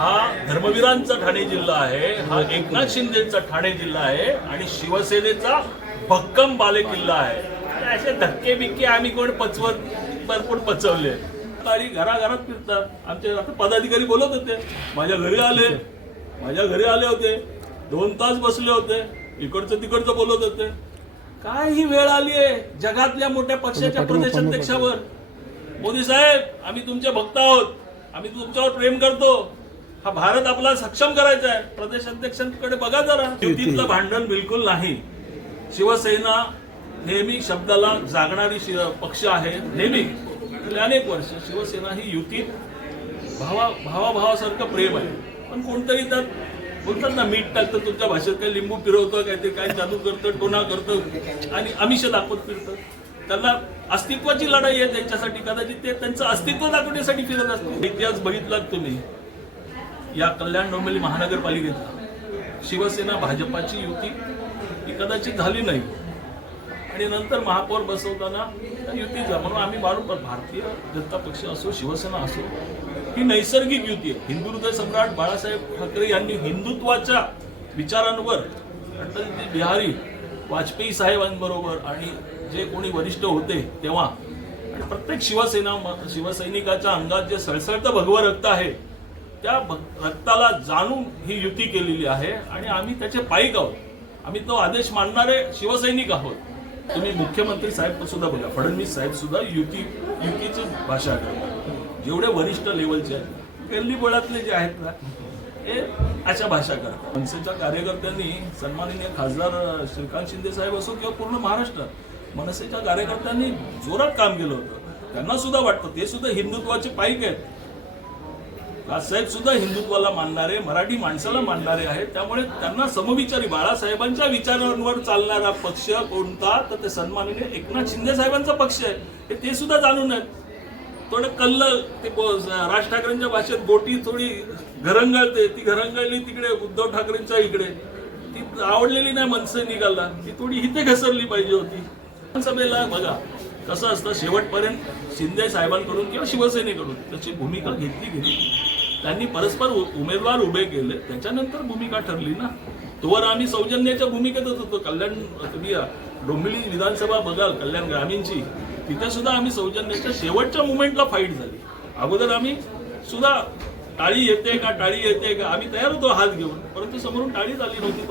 हा धर्मवीरांचा ठाणे जिल्हा आहे, हा एकनाथ शिंदेचा ठाणे जिल्हा आहे आणि शिवसेनेचा भक्कम बालेकिल्ला आहे. असे धक्के बिक्के आम्ही कोण भरपूर पचवले. आणि घराघरात फिरतात. आमचे आता पदाधिकारी बोलत होते, माझ्या घरी आले होते, 2 तास बसले होते, इकडचं तिकडचं बोलत होते. काय ही वेळ आली आहे जगातल्या मोठ्या पक्षाच्या प्रदेशाध्यक्षावर. मोदी साहेब, आम्ही तुमचे भक्त आहोत, आम्ही तुमच्यावर प्रेम करतो, हा भारत आपला सक्षम करायचा आहे. प्रदेशाध्यक्षांकडे बघा जरा. युतीतलं भांडण बिलकुल नाही. शिवसेना नेहमी शब्दाला जागणारी पक्ष आहे. नेहमी अनेक वर्ष शिवसेना ही युतीत भावाभावासारखं प्रेम आहे. पण कोणतरी त्यात बोलतात ना, मीठ टाकतं तुमच्या भाषेत, काही लिंबू फिरवतं, काय ते काय जादू करतं, टोना करतं आणि आमिष दाखवत फिरतं. त्यांना अस्तित्वाची लढाई आहे त्यांच्यासाठी. कदाचित ते त्यांचं अस्तित्व दाखवण्यासाठी फिरत असतील. इतिहास बघितलात तुम्ही. या कल्याण डोंबिवली महानगरपालिकेत शिवसेना भाजपाची युती ही कदाचित झाली नाही आणि नंतर महापौर बसवताना युती झाली. म्हणून आम्ही भारतीय जनता पक्ष असो, शिवसेना असो, ही नैसर्गिक युती आहे. हिंदू हृदय सम्राट बाळासाहेब ठाकरे यांनी हिंदुत्वाच्या विचारांवर अटल बिहारी वाजपेयी साहेबांबरोबर आणि जे कोणी वरिष्ठ होते तेव्हा आणि प्रत्येक शिवसैनिकाच्या अंगात जे सळसळतं भगवं रक्त आहे, त्या रक्ताला जाणून ही युती केलेली आहे आणि आम्ही त्याचे पाईक आहोत. आम्ही तो आदेश मानणारे शिवसैनिक आहोत. तुम्ही मुख्यमंत्री साहेब सुद्धा बोला, फडणवीस साहेब सुद्धा युतीची भाषा करतात. जेवढे वरिष्ठ लेवलचे आहेत, केरली बोळातले जे आहेत ना, हे अशा भाषा करतात. मनसेच्या कार्यकर्त्यांनी, सन्माननीय खासदार श्रीकांत शिंदे साहेब असो किंवा पूर्ण महाराष्ट्र, मनसेच्या कार्यकर्त्यांनी जोरात काम केलं होतं. त्यांना सुद्धा वाटतं, ते सुद्धा हिंदुत्वाचे पाईक आहेत. साहेब सुद्धा हिंदुत्वाला मानणारे, मराठी माणसाला मानणारे आहेत. त्यामुळे त्यांना समविचारी बाळासाहेबांच्या विचारांवर चालणारा पक्ष कोणता, तर ते सन्माननीय एकनाथ शिंदे साहेबांचा पक्ष आहे. ते सुद्धा जाणून आहेत. थोडं ते राज ठाकरेंच्या भाषेत गोटी थोडी घरंगळते, ती घरंगळली तिकडे उद्धव ठाकरेंच्या इकडे, ती आवडलेली नाही मनसे निघाला, ती थोडी इथे घसरली पाहिजे होती. सभेला बघा कसं असतं, शेवटपर्यंत शिंदे साहेबांकडून किंवा शिवसेनेकडून त्याची भूमिका घेतली गेली. त्यांनी परस्पर उमेदवार उभे केले, त्याच्यानंतर भूमिका ठरली ना. तोवर आम्ही सौजन्याच्या भूमिकेतच होतो. कल्याण, तुम्ही डोंबिवली विधानसभा बघाल, कल्याण ग्रामीणची, तिथे सुद्धा आम्ही सौजन्याच्या शेवटच्या मुमेंटला फाईट झाली. अगोदर आम्ही सुद्धा टाळी येते का आम्ही तयार होतो हात घेऊन, परंतु समोरून टाळी झाली नव्हती.